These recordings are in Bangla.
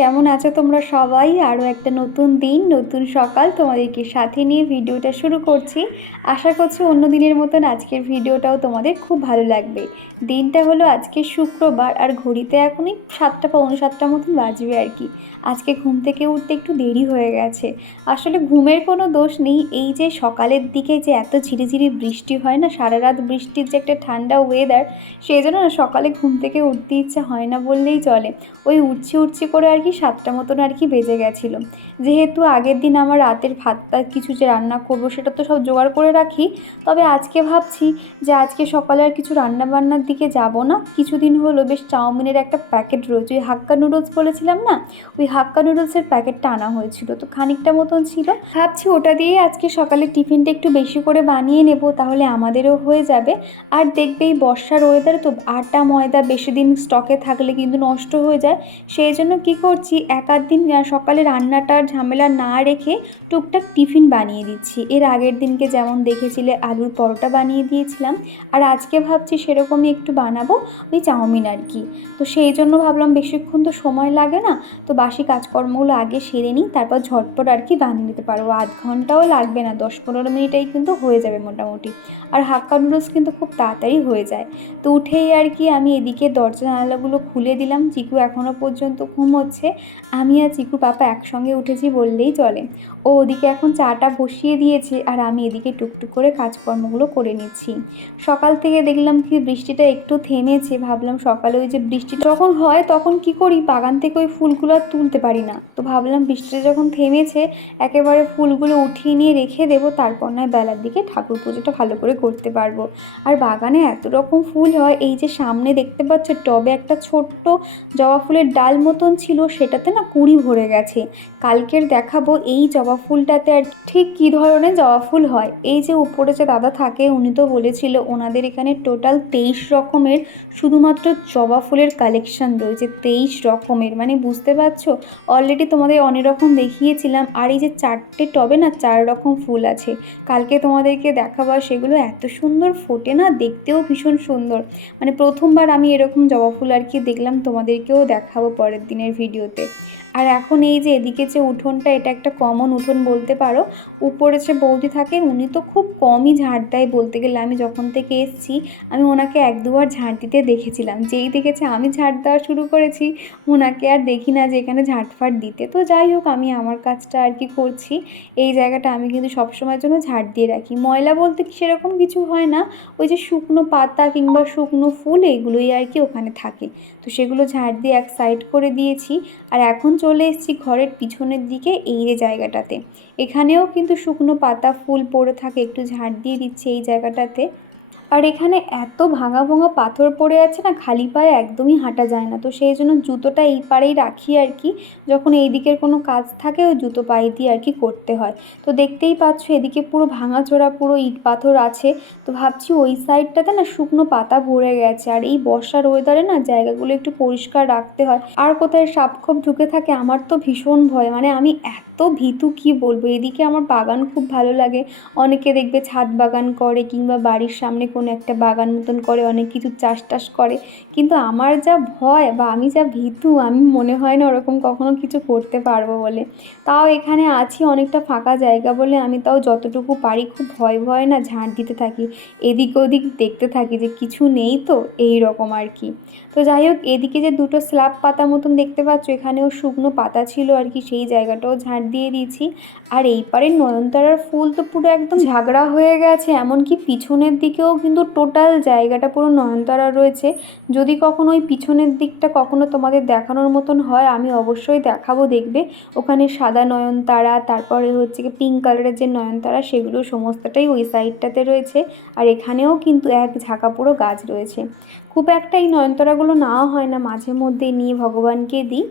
কেমন আছো তোমরা সবাই? আরও একটা নতুন দিন, নতুন সকাল তোমাদেরকে সাথে নিয়ে ভিডিওটা শুরু করছি। আশা করছি অন্য দিনের মতন আজকের ভিডিওটাও তোমাদের খুব ভালো লাগবে। দিনটা হলো আজকে শুক্রবার, আর ঘড়িতে এখনই সাতটা পৌনে সাতটা মতন বাজবে আর কি। আজকে ঘুম থেকে উঠতে একটু দেরি হয়ে গেছে। আসলে ঘুমের কোনো দোষ নেই, এই যে সকালের দিকে যে এত ঝিরিঝিরি বৃষ্টি হয় না সারা রাত বৃষ্টির যে একটা ঠান্ডা ওয়েদার সেই জন্য না সকালে ঘুম থেকে উঠতে ইচ্ছে হয় না বললেই চলে। ওই উঠছি উঠছি করে আর কি সাতটা মতন আর কি বেজে গেছিল। যেহেতু আগের দিন আমার রাতের ভাতটা কিছু যে রান্না করব সেটা তো সব জোগাড় করে রাখি। তবে আজকে ভাবছি যে আজকে সকালে আর কিছু রান্না বান্নার দিকে যাব না। কিছুদিন হলো বেশ চাউমিনের একটা প্যাকেট রয়েছে, ওই হাক্কা নুডলস বলেছিলাম না? ওই হাক্কা নুডলসের প্যাকেটটা আনা হয়েছিল, তো খানিকটা মতন ছিল। ভাবছি ওটা দিয়ে আজকে সকালে টিফিনটা একটু বেশি করে বানিয়ে নেব, তাহলে আমাদেরও হয়ে যাবে। আর দেখবে এই বর্ষার ওয়েদারে তো আটা, ময়দা বেশি দিন স্টকে থাকলে কিন্তু নষ্ট হয়ে যায়। সেই জন্য কী করছি? এক আধ দিন সকালে রান্নাটার ঝামেলা না রেখে টুকটাক টিফিন বানিয়ে দিচ্ছি। এর আগের দিনকে যেমন দেখেছিলে, আলুর পরোটা বানিয়ে দিয়েছিলাম। আর আজকে ভাবছি সেরকমই একটু বানাবো ওই চাউমিন আর কি। তো সেই জন্য ভাবলাম বেশিক্ষণ তো সময় লাগে না, তো বাসি কাজকর্মগুলো আগে সেরে নিই, তারপর ঝটপট আর কি বানিয়ে নিতে পারব। আধ ঘন্টাও লাগবে না, দশ পনেরো মিনিটেই কিন্তু হয়ে যাবে মোটামুটি। আর হাক্কা নুডলস কিন্তু খুব তাড়াতাড়ি হয়ে যায়। তো উঠেই আর কি আমি এদিকে দরজা জানালাগুলো খুলে দিলাম। চিকু এখনও পর্যন্ত ঘুমোচ্ছে আমি আর চিকু পাপা একসঙ্গে উঠেছি বললেই চলে। ও ওদিকে এখন চাটা বসিয়ে দিয়েছে আর আমি এদিকে টুকটুক করে কাজকর্মগুলো করে নিচ্ছি। সকাল থেকে দেখলাম কি বৃষ্টিটা একটু থেমেছে। ভাবলাম সকালে ওই যে বৃষ্টি যখন হয় তখন কি করি? বাগান থেকে ওই ফুলগুলো আর তুলতে পারি না। তো ভাবলাম বৃষ্টিটা যখন থেমেছে একেবারে ফুলগুলো উঠিয়ে নিয়ে রেখে দেবো, তারপর নয় বেলার দিকে ঠাকুর পুজোটা ভালো করে করতে পারব। আর বাগানে এত রকম ফুল হয়, এই যে সামনে দেখতে পাচ্ছ টবে একটা ছোট্ট জবা ফুলের ডাল মতন ছিল সেটাতে না কুড়ি ভরে গেছে। কালকের দেখাবো এই জবা ফুলটাতে আর ঠিক কী ধরনের জবা ফুল হয়। এই যে উপরে যে দাদা থাকে, উনি তো বলেছিল ওনাদের এখানে টোটাল তেইশ রকমের শুধুমাত্র জবা ফুলের কালেকশন রয়েছে, তেইশ রকমের। মানে বুঝতে পারছ? অলরেডি তোমাদের অনেক রকম দেখিয়েছিলাম। আর এই যে চারটে টবে না চার রকম ফুল আছে। কালকে তোমাদেরকে দেখাবো সেগুলো এত সুন্দর ফোটে না, দেখতেও ভীষণ সুন্দর। মানে প্রথমবার আমি এরকম জবা ফুল আর কি দেখলাম, তোমাদেরকেও দেখাবো পরের দিনের ভিডিওতে। আর এখন এই যে এদিকে যে উঠোনটা, এটা একটা কমন উঠোন বলতে পারো। উপরে যে বৌদি থাকে, উনি তো খুব কমই ঝাড় দেয় বলতে গেলে। আমি যখন থেকে এসছি, আমি ওনাকে এক দুবার ঝাড় দিতে দেখেছিলাম। যেই দেখেছে আমি ঝাড় দেওয়া শুরু করেছি, ওনাকে আর দেখি না যে এখানে ঝাড়ফাট দিতে। তো যাই হোক, আমি আমার কাজটা আর কি করছি। এই জায়গাটা আমি কিন্তু সবসময়ের জন্য ঝাড় দিয়ে রাখি। ময়লা বলতে কি সেরকম কিছু হয় না? ওই যে শুকনো পাতা কিংবা শুকনো ফুল, এগুলোই আর কি ওখানে থাকে। তো সেগুলো ঝাড় দিয়ে এক সাইড করে দিয়েছি। আর এখন চলে এসেছি ঘরের পিছনের দিকে এই যে জায়গাটাতে। এখানেও কিন্তু শুকনো পাতা, ফুল পড়ে থাকে, একটু ঝাড় দিয়ে দিচ্ছে এই জায়গাটাতে। আর এখানে এত ভাঙা ভাঙা পাথর পড়ে আছে না, খালি পায়ে একদমই হাঁটা যায় না। তো সেই জন্য জুতোটা এই পাড়েই রাখি আর কি। যখন এই দিকের কোনো কাজ থাকে, ওই জুতো পায়ে দিয়ে আর কি করতে হয়। তো দেখতেই পাচ্ছ, এদিকে পুরো ভাঙাচোরা, পুরো ইট পাথর আছে। তো ভাবছি ওই সাইডটাতে না শুকনো পাতা ভরে গেছে। আর এই বর্ষার ওয়েদারে না জায়গাগুলো একটু পরিষ্কার রাখতে হয়। আর কোথায় সাপখোপ ঢুকে থাকে, আমার তো ভীষণ ভয়। মানে আমি এত ভীতু, কি বলব? এদিকে আমার বাগান খুব ভালো লাগে। অনেকে দেখবে ছাদ বাগান করে কিংবা বাড়ির সামনে কোনো একটা বাগান মতন করে, অনেক কিছু চাষ টাস করে। কিন্তু আমার যা ভয় বা আমি যা ভীতু, আমি মনে হয় না ওরকম কখনো কিছু করতে পারব বলে। তাও এখানে আছি অনেকটা ফাঁকা জায়গা বলে আমি তাও যতটুকু পারি খুব ভয় ভয় না ঝাঁট দিতে থাকি। এদিক ওদিক দেখতে থাকি যে কিছু নেই তো, এই রকম আর কি। তো যাই হোক, এদিকে যে দুটো স্ল্যাব পাতা মতন দেখতে পাচ্ছ, এখানেও শুকনো পাতা ছিল আর কি, সেই জায়গাটাও ঝাঁট দিয়ে দিয়েছি। আর এই পারে নয়নতারার ফুল তো পুরো একদম ঝাগড়া হয়ে গেছে, এমনকি পিছনের দিকেও কিন্তু টোটাল জায়গাটা পুরো নয়নতারা রয়েছে। যদি কখনো ওই পিছনের দিকটা কখনো তোমাদের দেখানোর মতন হয়, আমি অবশ্যই দেখাবো, দেখবে। ওখানে সাদা নয়নতারা, তারপরে হচ্ছে কি পিঙ্ক কালারের যে নয়নতারা, সেগুলো সমস্তটাই ওই সাইডটাতে রয়েছে। আর এখানেও কিন্তু এক ঝাঁকা পুরো গাছ রয়েছে। খুব একটা এই নয়নতারাগুলো নেওয়া হয় না মাঝে মধ্যে নিয়ে ভগবানকে দিই।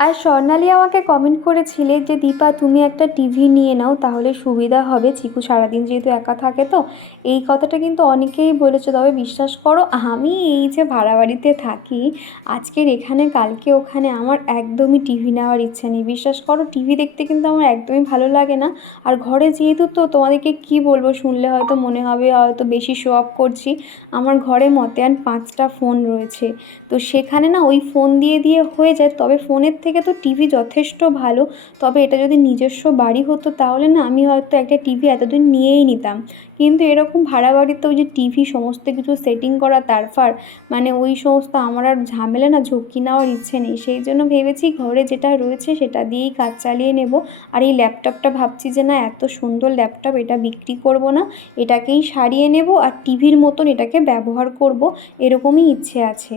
আর স্বর্ণালী আমাকে কমেন্ট করেছিলে যে, দীপা, তুমি একটা টিভি নিয়ে নাও, তাহলে সুবিধা হবে। চিকু সারাদিন যেহেতু একা থাকে তো, এই কথাটা কিন্তু অনেকেই বলেছে। তবে বিশ্বাস করো, আমি এই যে ভাড়া বাড়িতে থাকি, আজকের এখানে, কালকে ওখানে, আমার একদমই টিভি নেওয়ার ইচ্ছা নেই। বিশ্বাস করো টিভি দেখতে কিন্তু আমার একদমই ভালো লাগে না। আর ঘরে যেহেতু তো, তোমাদেরকে কি বলব? শুনলে হয়তো মনে হবে, হয়তো বেশি শো অফ করছি। আমার ঘরে মতেয়ান পাঁচটা ফোন রয়েছে। তো সেখানে না, ওই ফোন দিয়ে দিয়ে হয়ে যায়। তবে ফোনের থেকে তো টিভি যথেষ্ট ভালো। তবে এটা যদি নিজস্ব বাড়ি হতো তাহলে না আমি হয়তো একটা টিভি এতদিন নিয়েই নিতাম। কিন্তু এরকম ভাড়া বাড়িতে ওই যে টিভি সমস্ত কিছু সেটিং করা তারপর মানে ওই সমস্ত আমার আর ঝামেলা না ঝক্কি নেওয়ার ইচ্ছে নেই। সেই জন্য ভেবেছি ঘরে যেটা রয়েছে সেটা দিয়েই কাজ চালিয়ে নেব। আর এই ল্যাপটপটা ভাবছি যে না, এত সুন্দর ল্যাপটপ, এটা বিক্রি করব না। এটাকেই সারিয়ে নেব আর টিভির মতন এটাকে ব্যবহার করব। এরকমই ইচ্ছে আছে।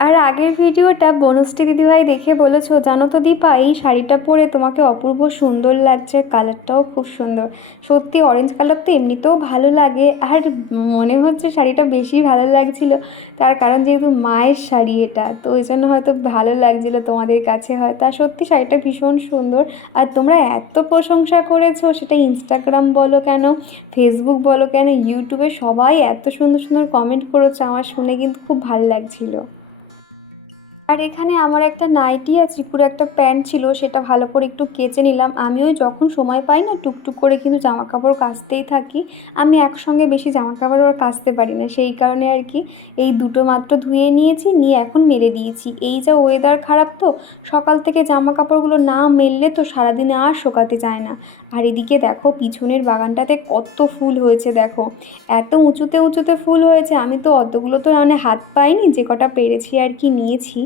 আর আগের ভিডিওটা বনশ্রী দিদিভাই দেখে বলেছ, জানো তো দীপা, এই শাড়িটা পরে তোমাকে অপূর্ব সুন্দর লাগছে, কালারটাও খুব সুন্দর। সত্যি অরেঞ্জ কালার তো এমনিতেও ভালো লাগে, আর মনে হচ্ছে শাড়িটা বেশি ভালো লাগছিল, তার কারণ যেহেতু মায়ের শাড়ি এটা, তো ওই জন্য হয়তো ভালো লাগছিল তোমাদের কাছে হয়তো। আর সত্যি শাড়িটা ভীষণ সুন্দর, আর তোমরা এত প্রশংসা করেছ, সেটা ইনস্টাগ্রাম বলো কেন ফেসবুক বলো কেন ইউটিউবে সবাই এত সুন্দর সুন্দর কমেন্ট করেছ, আমার শুনে কিন্তু খুব ভালো লাগছিল। আর এখানে আমার একটা নাইটি আর চিকুর একটা প্যান্ট ছিল, সেটা ভালো করে একটু কেচে নিলাম। আমি ওই যখন সময় পাই না, টুকটুক করে কিন্তু জামা কাপড় কাচতেই থাকি। আমি একসঙ্গে বেশি জামা কাপড় আর কাচতে পারি না, সেই কারণে আর কি এই দুটো মাত্র ধুয়ে নিয়েছি, নিয়ে এখন মেলে দিয়েছি। এই যা ওয়েদার খারাপ তো, সকাল থেকে জামা কাপড়গুলো না মেললে তো সারাদিনে আর শোকাতে যায় না। আর এদিকে দেখো, পিছনের বাগানটাতে কত ফুল হয়েছে দেখো। এত উঁচুতে উঁচুতে ফুল হয়েছে, আমি তো অতগুলো তো মানে হাত পাইনি, যে কটা পেরেছি আর কি নিয়েছি।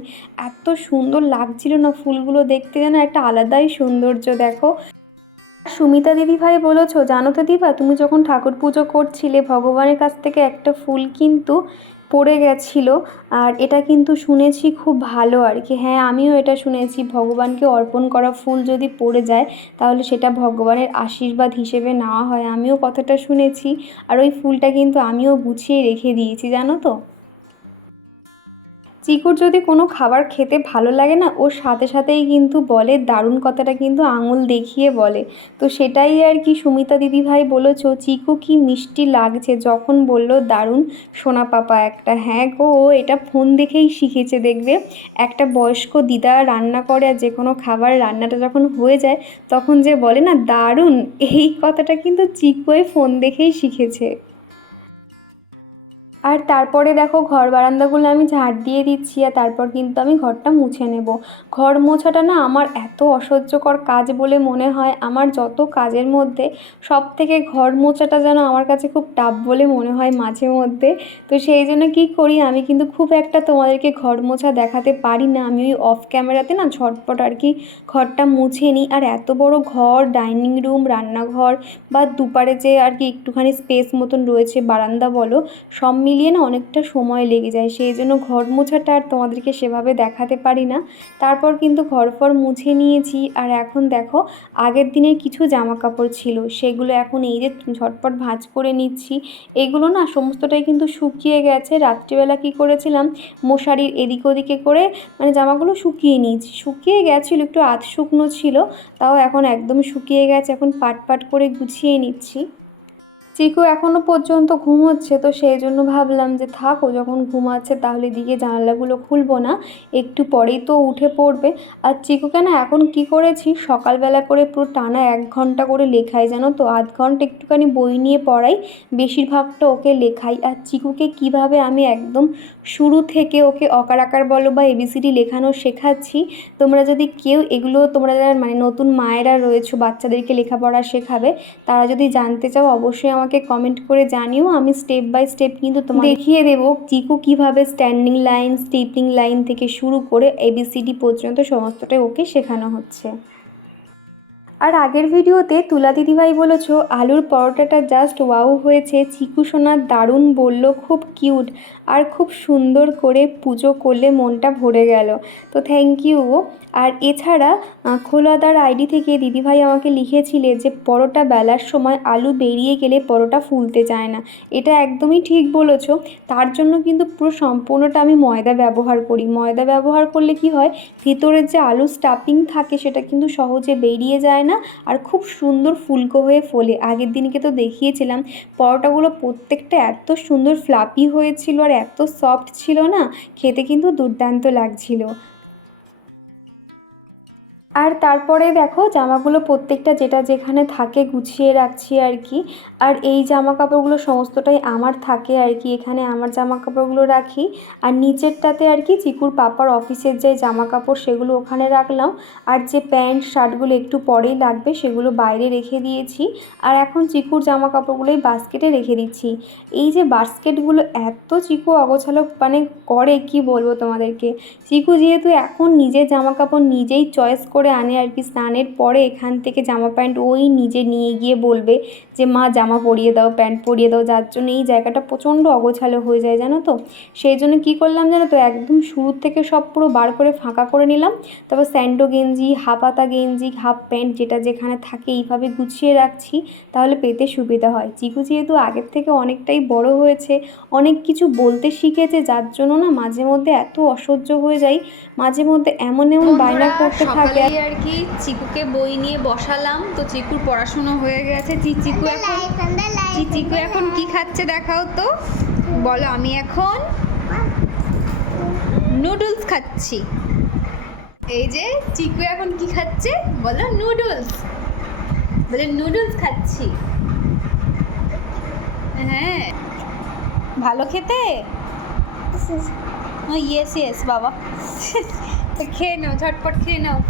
এত সুন্দর লাগছিল না ফুলগুলো দেখতে যেন একটা আলাদাই সৌন্দর্য, দেখো। সুমিতা দিদিভাই বলেছ, জানো তো দিভা তুমি যখন ঠাকুর পুজো করছিলে, ভগবানের কাছ থেকে একটা ফুল কিন্তু পড়ে গেছিল, আর এটা কিন্তু শুনেছি খুব ভালো আর কি। হ্যাঁ আমিও এটা শুনেছি, ভগবানকে অর্পণ করা ফুল যদি পড়ে যায়, তাহলে সেটা ভগবানের আশীর্বাদ হিসেবে নেওয়া হয়। আমিও কথাটা শুনেছি, আর ওই ফুলটা কিন্তু আমিও গুছিয়ে রেখে দিয়েছি, জানো তো। চিকুর যদি কোনো খাবার খেতে ভালো লাগে না ওর সাথে সাথেই কিন্তু বলে, দারুণ কথাটা কিন্তু আঙুল দেখিয়ে বলে। তো সেটাই আর কি সুমিতা দিদিভাই বলেছ, চিকু কি মিষ্টি লাগছে? যখন বলল, দারুণ, সোনা পাপা একটা। হ্যাঁ গো, ও এটা ফোন দেখেই শিখেছে, দেখবে? একটা বয়স্ক দিদা রান্না করে আর যে কোনো খাবার রান্নাটা যখন হয়ে যায়, তখন যে বলে, না, দারুণ। এই কথাটা কিন্তু চিকুয়ে ফোন দেখেই শিখেছে। আর তারপরে দেখো ঘর বারান্দাগুলো আমি ঝাড় দিয়ে দিচ্ছি আর তারপর কিন্তু আমি ঘরটা মুছে নেব। ঘর মোছাটা না আমার এত অসহ্যকর কাজ বলে মনে হয়। আমার যত কাজের মধ্যে সব থেকে ঘর মোছাটা যেন আমার কাছে খুব টাফ বলে মনে হয় মাঝে মধ্যে। তো সেই জন্য কী করি? আমি কিন্তু খুব একটা তোমাদেরকে ঘর মোছা দেখাতে পারি না। আমি ওই অফ ক্যামেরাতে না ঝটপট আর কি ঘরটা মুছে নিই। আর এত বড় ঘর ডাইনিং রুম রান্নাঘর বা দুপারে যে আর কি একটুখানি স্পেস মতন রয়েছে বারান্দা বলো, সব মিলিয়ে না অনেকটা সময় লেগে যায়। সেই জন্য ঘর মোছাটা আর তোমাদেরকে সেভাবে দেখাতে পারি না। তারপর কিন্তু ঘর ফর মুছে নিয়েছি। আর এখন দেখো, আগের দিনের কিছু জামা কাপড় ছিল। সেগুলো এখন এই যে ঝটপট ভাঁজ করে নিচ্ছি। এগুলো না সমস্তটাই কিন্তু শুকিয়ে গেছে। রাত্রিবেলা কী করেছিলাম, মশারির এদিক ওদিকে করে মানে জামাগুলো শুকিয়ে নিয়েছি। শুকিয়ে গেছিল, একটু আধ শুকনো ছিল, তাও এখন একদম শুকিয়ে গেছে। এখন পাট পাট করে গুছিয়ে নিচ্ছি। চিকু এখনও পর্যন্ত ঘুমোচ্ছে তো সেই জন্য ভাবলাম যে থাকো যখন ঘুমাচ্ছে তাহলে দিকে জানালাগুলো খুলবো না, একটু পরেই তো উঠে পড়বে। আর চিকুকে না এখন কি করেছি, সকালবেলা করে পুরো টানা এক ঘণ্টা করে লেখাই, জানো তো? আধ ঘণ্টা একটুখানি বই নিয়ে পড়াই, বেশিরভাগটা ওকে লেখাই। আর চিকুকে কীভাবে আমি একদম শুরু থেকে ওকে অকার আকার বলো বা এবিসিডি লেখানো শেখাচ্ছি, তোমরা যদি কেউ এগুলো, তোমরা যারা মানে নতুন মায়েরা রয়েছো, বাচ্চাদেরকে লেখাপড়া শেখাবে, তারা যদি জানতে চাও, অবশ্যই আমাকে কমেন্ট করে জানিও, আমি স্টেপ বাই স্টেপ কিন্তু তোমাকে দেখিয়ে দেবো চিকু কীভাবে স্ট্যান্ডিং লাইন স্টিপিং লাইন থেকে শুরু করে এবিসিডি পর্যন্ত সমস্তটাই ওকে শেখানো হচ্ছে। আর আগের ভিডিওতে তুলা দিদিভাই বলেছ, আলুর পরোটাটা জাস্ট ওয়াও হয়েছে, চিকু সোনার দারুণ বলল, খুব কিউট আর খুব সুন্দর করে পুজো করলে মনটা ভরে গেল। তো থ্যাংক ইউ আর এছাড়া খোলাদার আইডি থেকে দিদিভাই আমাকে লিখেছিলে যে পরোটা বেলার সময় আলু বেরিয়ে গেলে পরোটা ফুলতে চায় না। এটা একদমই ঠিক বলেছ। তার জন্য কিন্তু পুরো সম্পূর্ণটা আমি ময়দা ব্যবহার করি। ময়দা ব্যবহার করলে কি হয়? ভিতরের যে আলু স্টাফিং থাকে সেটা কিন্তু সহজে বেরিয়ে যায় না। আর খুব সুন্দর ফুলকো হয়ে ফোলে। আগের দিনকে তো দেখিয়েছিলাম, পরোটাগুলো প্রত্যেকটা এত সুন্দর ফ্লাপি হয়েছিল আর এত সফট ছিল না, খেতে কিন্তু দুর্দান্ত লাগছিল। আর তারপরে দেখো জামাগুলো প্রত্যেকটা যেটা যেখানে থাকে গুছিয়ে রাখছি আর কি। আর এই জামা কাপড়গুলো সমস্তটাই আমার থাকে আর কি। এখানে আমার জামা কাপড়গুলো রাখি। আর নিচেরটাতে আর কি চিকুর পাপার অফিসের যে জামা কাপড় সেগুলো ওখানে রাখলাম। আর যে প্যান্ট, শার্টগুলো একটু পরেই লাগবে সেগুলো বাইরে রেখে দিয়েছি। আর এখন চিকুর জামা কাপড়গুলোই বাস্কেটে রেখে দিচ্ছি। এই যে বাস্কেটগুলো এত চিকু অগোছালো মানে করে, কি বলব তোমাদেরকে? চিকু যেহেতু এখন নিজের জামা কাপড় নিজেই চয়েস করে আনে আর কি স্নানের পরে এখান থেকে জামা প্যান্ট ওই নিজে নিয়ে গিয়ে বলবে যে, মা, জামা পরিয়ে দাও, প্যান্ট পরিয়ে দাও। যার জন্য এই জায়গাটা প্রচণ্ড অগোছালো হয়ে যায়, জানো তো। সেই জন্য কী করলাম জানো তো, একদম শুরুর থেকে সব পুরো বার করে ফাঁকা করে নিলাম। তারপর স্যান্ডো গেঞ্জি হাফাতা গেঞ্জি, হাফ প্যান্ট, যেটা যেখানে থাকে এইভাবে গুছিয়ে রাখছি, তাহলে পেতে সুবিধা হয়। চিকু যেহেতু আগের থেকে অনেকটাই বড় হয়েছে, অনেক কিছু বলতে শিখেছে, যার জন্য না মাঝে মধ্যে এত অসহ্য হয়ে যায় মাঝে মধ্যে এমন এমন বায়না করতে থাকে সকালেই আর কি চিকুকে বই নিয়ে বসালাম। তো চিকুর পড়াশোনা হয়ে গেছে। চি- চিকু এখন চি- চিকু এখন কি খাচ্ছে দেখাও তো। বলো আমি এখন নুডলস খাচ্ছি। এই যে চিকু এখন কি খাচ্ছে? বলো নুডলস। বলে নুডলস খাচ্ছি। হ্যাঁ। ভালো খেতে? ইয়েস ইয়েস বাবা। খেয়ে নাও ঝটপট খেয়ে নাও।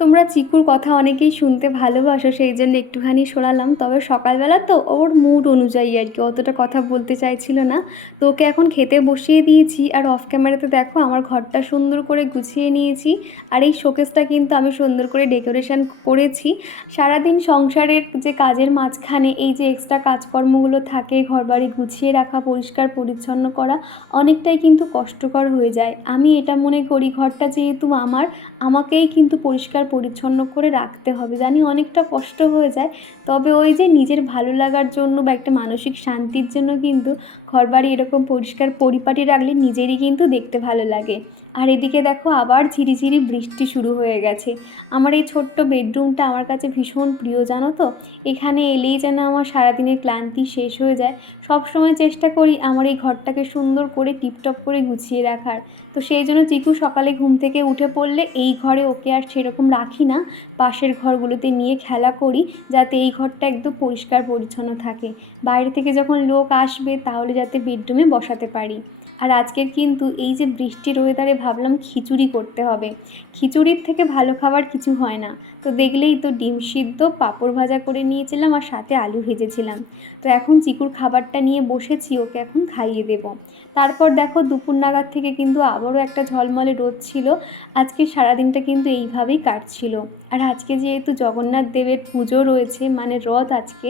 তোমরা চিকুর কথা অনেকেই শুনতে ভালোবাসো, সেই জন্য একটুখানি শোনালাম। তবে সকালবেলা তো ওর মুড অনুযায়ী আর কি অতটা কথা বলতে চাইছিল না। তো ওকে এখন খেতে বসিয়ে দিয়েছি আর অফ ক্যামেরাতে দেখো আমার ঘরটা সুন্দর করে গুছিয়ে নিয়েছি। আর এই শোকেসটা কিন্তু আমি সুন্দর করে ডেকোরেশন করেছি। সারাদিন সংসারের যে কাজের মাঝখানে এই যে এক্সট্রা কাজকর্মগুলো থাকে, ঘরবাড়ি গুছিয়ে রাখা, পরিষ্কার, পরিচ্ছন্ন করা, অনেকটাই কিন্তু কষ্টকর হয়ে যায়। আমি এটা মনে করি, ঘরটা যেহেতু আমার, আমাকেই কিন্তু পরিষ্কার পরিচ্ছন্ন করে রাখতে হবে। জানি অনেকটা কষ্ট হয়ে যায়, তবে ওই যে নিজের ভালো লাগার জন্য বা একটা মানসিক শান্তির জন্য কিন্তু ঘরবাড়ি এরকম পরিষ্কার পরিপাটি রাখলে নিজেরই কিন্তু দেখতে ভালো লাগে। আর এদিকে দেখো আবার ঝিরিঝিরি বৃষ্টি শুরু হয়ে গেছে। আমার এই ছোট্ট বেডরুমটা আমার কাছে ভীষণ প্রিয়, জানো তো? এখানে এলেই যেন আমার সারাদিনের ক্লান্তি শেষ হয়ে যায়। সব সময় চেষ্টা করি আমার এই ঘরটাকে সুন্দর করে টিপটপ করে গুছিয়ে রাখার। তো সেই জন্য চিকু সকালে ঘুম থেকে উঠে পড়লে এই ঘরে ওকে আর সেরকম রাখি না। পাশের ঘরগুলোতে নিয়ে খেলা করি যাতে এই ঘরটা একদম পরিষ্কার পরিচ্ছন্ন থাকে। বাইরে থেকে যখন লোক আসবে তাহলে যাতে বেডরুমে বসাতে পারি। আর আজকের কিন্তু এই যে বৃষ্টির ওয়েদারে ভাবলাম খিচুড়ি করতে হবে। খিচুড়ির থেকে ভালো খাবার কিছু হয় না। তো দেখলেই তো ডিম সিদ্ধ, পাঁপড় ভাজা করে নিয়েছিলাম আর সাথে আলু ভেজেছিলাম। তো এখন চিকুর খাবারটা নিয়ে বসেছি, ওকে এখন খাইয়ে দেব। তারপর দেখো দুপুর নাগাদ থেকে কিন্তু আবারও একটা ঝলমলে রোদ ছিল। আজকে সারাদিনটা কিন্তু এইভাবেই কাটছিল। আর আজকে যেহেতু জগন্নাথ দেবের পুজো রয়েছে মানে রথ আজকে,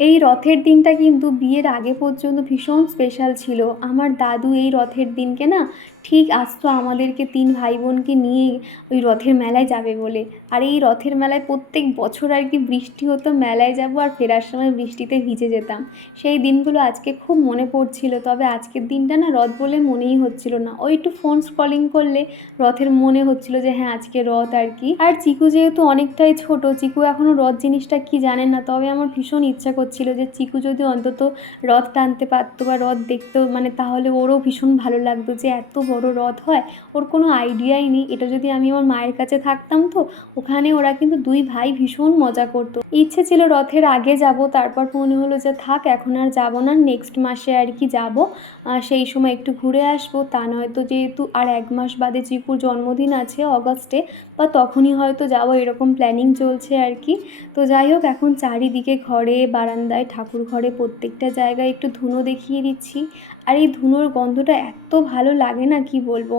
এই রথের দিনটা কিন্তু বিয়ের আগে পর্যন্ত ভীষণ স্পেশাল ছিল। আমার দাদু এই রথের দিনকে না ঠিক আসতো আমাদেরকে তিন ভাই বোনকে নিয়ে ওই রথের মেলায় যাবে বলে। আর এই রথের মেলায় প্রত্যেক বছর আর কি বৃষ্টি হতো, মেলায় যাব আর ফেরার সময় বৃষ্টিতে ভিজে যেতাম। সেই দিনগুলো আজকে খুব মনে পড়ছিল, তবে আজকের দিনটা না রথ বলে মনেই হচ্ছিল না। ওই একটু ফোন স্ক্রলিং করলে রথের মনে হচ্ছিল যে হ্যাঁ আজকে রথ আর কি। আর চিকু যেহেতু অনেকটাই ছোট, চিকু এখনও রথ জিনিসটা কি জানে না, তবে আমার ভীষণ ইচ্ছা করছিল যে চিকু যদি অন্তত রথ টানতে পারতো বা রথ দেখতো মানে তাহলে ওরও ভীষণ ভালো লাগতো যে এত বড় রথ হয়, ওর কোনো আইডিয়াই নেই। এটা যদি আমি আমার মায়ের কাছে থাকতাম তো, ওখানে ওরা কিন্তু দুই ভাই ভীষণ মজা করতো। ইচ্ছে ছিল রথের আগে যাব, তারপর মনে হলো যে থাক, এখন আর যাব না নেক্সট মাসে আর কি যাব। সেই সময় একটু ঘুরে আসব, তা নয়তো যেহেতু আর এক মাস বাদে চিকুর জন্মদিন আছে অগস্টে, বা তখনই হয়তো যাব, এরকম প্ল্যানিং চলছে আর কি। তো যাই হোক, এখন চারিদিকে ঘরে, বারান্দায় ঠাকুর ঘরে প্রত্যেকটা জায়গায় একটু ধুনো দেখিয়ে দিচ্ছি। আর এই ধুনোর গন্ধটা এত ভালো লাগে না, কি বলব?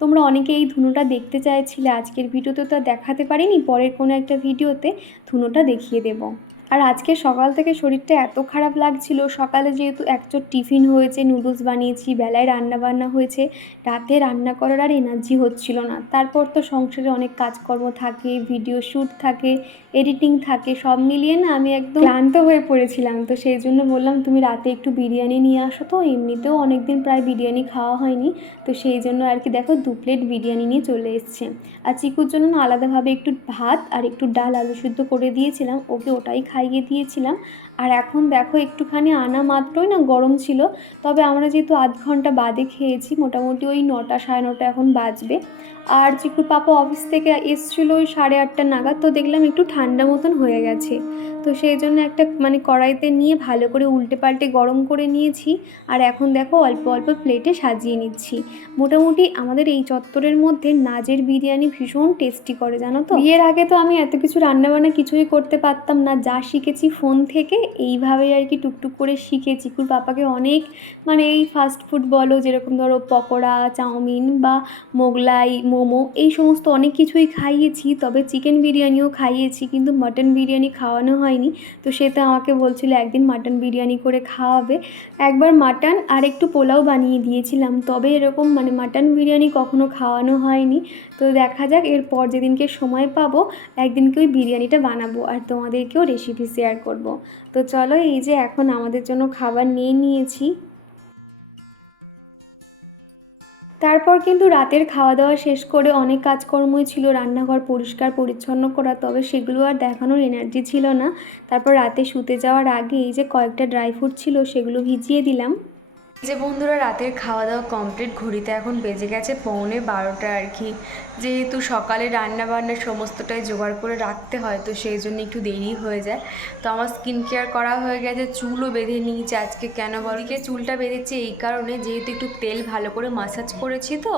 তোমরা অনেকে এই ধুনোটা দেখতে চাইছিলে আজকের ভিডিওতে, তো দেখাতে পারিনি, পরের কোনো একটা ভিডিওতে ধুনোটা দেখিয়ে দেবো। আর আজকে সকাল থেকে শরীরটা এত খারাপ লাগছিল, সকালে যেহেতু একচোট টিফিন হয়েছে, নুডলস বানিয়েছি, বেলায় রান্না বান্না হয়েছে, রাতে রান্না করার আর এনার্জি হচ্ছিল না। তারপর তো সংসারে অনেক কাজকর্ম থাকে, ভিডিও শ্যুট থাকে এডিটিং থাকে, সব মিলিয়ে না আমি একদম ক্লান্ত হয়ে পড়েছিলাম। তো সেই জন্য বললাম, তুমি রাতে একটু বিরিয়ানি নিয়ে আসো তো, এমনিতেও অনেক দিন প্রায় বিরিয়ানি খাওয়া হয়নি। তো সেই জন্য আর কি দেখো, দু প্লেট বিরিয়ানি নিয়ে চলে এসছে। আর চিকুর জন্য না আলাদাভাবে একটু ভাত আর একটু ডাল আলু সিদ্ধ করে দিয়েছিলাম, ওকে ওটাই খাইয়ে দিয়েছিলাম। আর এখন দেখো, একটুখানি আনা মাত্রই না গরম ছিল, তবে আমরা যেহেতু আধ ঘণ্টা বাদে খেয়েছি, মোটামুটি ওই নটা সাড়ে নটা এখন বাজবে। আর চিকুর পাপা অফিস থেকে এসছিলো ওই সাড়ে আটটা নাগাদ, তো দেখলাম একটু ঠান্ডা মতন হয়ে গেছে। তো সেই জন্য একটা মানে কড়াইতে নিয়ে ভালো করে উল্টে পাল্টে গরম করে নিয়েছি। আর এখন দেখো অল্প অল্প প্লেটে সাজিয়ে নিচ্ছি। মোটামুটি আমাদের এই চত্বরের মধ্যে নাজের বিরিয়ানি ভীষণ টেস্টি করে, জানো তো? বিয়ের আগে তো আমি এত কিছু রান্নাবান্না কিছুই করতে পারতাম না। যা শিখেছি ফোন থেকে এইভাবেই আর কি টুকটুক করে শিখে চিকুর পাপাকে অনেক মানে এই ফাস্ট ফুড বলো, যেরকম ধরো পকোড়া, চাউমিন বা মোগলাই, মোমো, এই সমস্ত অনেক কিছুই খাইয়েছি। তবে চিকেন বিরিয়ানিও খাইয়েছি। কিন্তু মাটন বিরিয়ানি খাওয়ানো হয়নি। তো সে তো আমাকে বলছিল একদিন মাটন বিরিয়ানি করে খাওয়াবে। একবার মাটন আর একটু পোলাও বানিয়ে দিয়েছিলাম। তবে এরকম মানে মাটন বিরিয়ানি কখনো খাওয়ানো হয়নি। তো দেখা যাক, এরপর যেদিনকে সময় পাবো, একদিনকে ওই বিরিয়ানিটা বানাবো আর তোমাদেরকেও রেসিপি শেয়ার করব। তো চলো, এই যে এখন আমাদের জন্য খাবার নিয়ে নিয়েছি। তারপর কিন্তু রাতের খাওয়া দাওয়া শেষ করে অনেক কাজকর্মই ছিল, রান্নাঘর পরিষ্কার পরিচ্ছন্ন করা, তবে সেগুলো আর দেখানোর এনার্জি ছিল না। তারপর রাতে শুতে যাওয়ার আগে এই যে কয়েকটা ড্রাই ফ্রুট ছিল সেগুলো ভিজিয়ে দিলাম। যে বন্ধুরা রাতের খাওয়া দাওয়া কমপ্লিট ঘড়িতে এখন বেজে গেছে পৌনে বারোটা আর কি। যেহেতু সকালে রান্না বান্না সমস্তটাই জোগাড় করে রাখতে হয়, তো সেই জন্য একটু দেরি হয়ে যায়। তো আমার স্কিন কেয়ার করা হয়ে গেছে, চুলও বেঁধে নিয়েছে আজকে কেন বলিকে চুলটা বেঁধেছে এই কারণে, যেহেতু একটু তেল ভালো করে মাসাজ করেছি তো,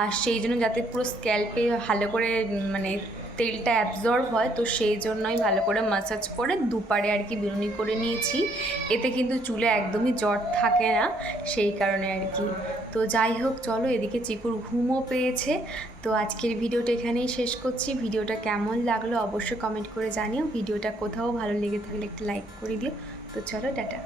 আর সেই জন্য যাতে পুরো স্ক্যাল্পে ভালো করে মানে তেলটা অ্যাবজর্ব হয়, তো সেই জন্যই ভালো করে মাসাজ করে দুপারে আর কি বিনুনি করে নিয়েছি। এতে কিন্তু চুলে একদমই জট থাকে না, সেই কারণে আর কি। তো যাই হোক, চলো এদিকে চিকুর ঘুমও পেয়েছে। তো আজকের ভিডিওটা এখানেই শেষ করছি। ভিডিওটা কেমন লাগল অবশ্যই কমেন্ট করে জানিও। ভিডিওটা কোথাও ভালো লেগে থাকলে একটা লাইক করে দিও। তো চলো, টাটা।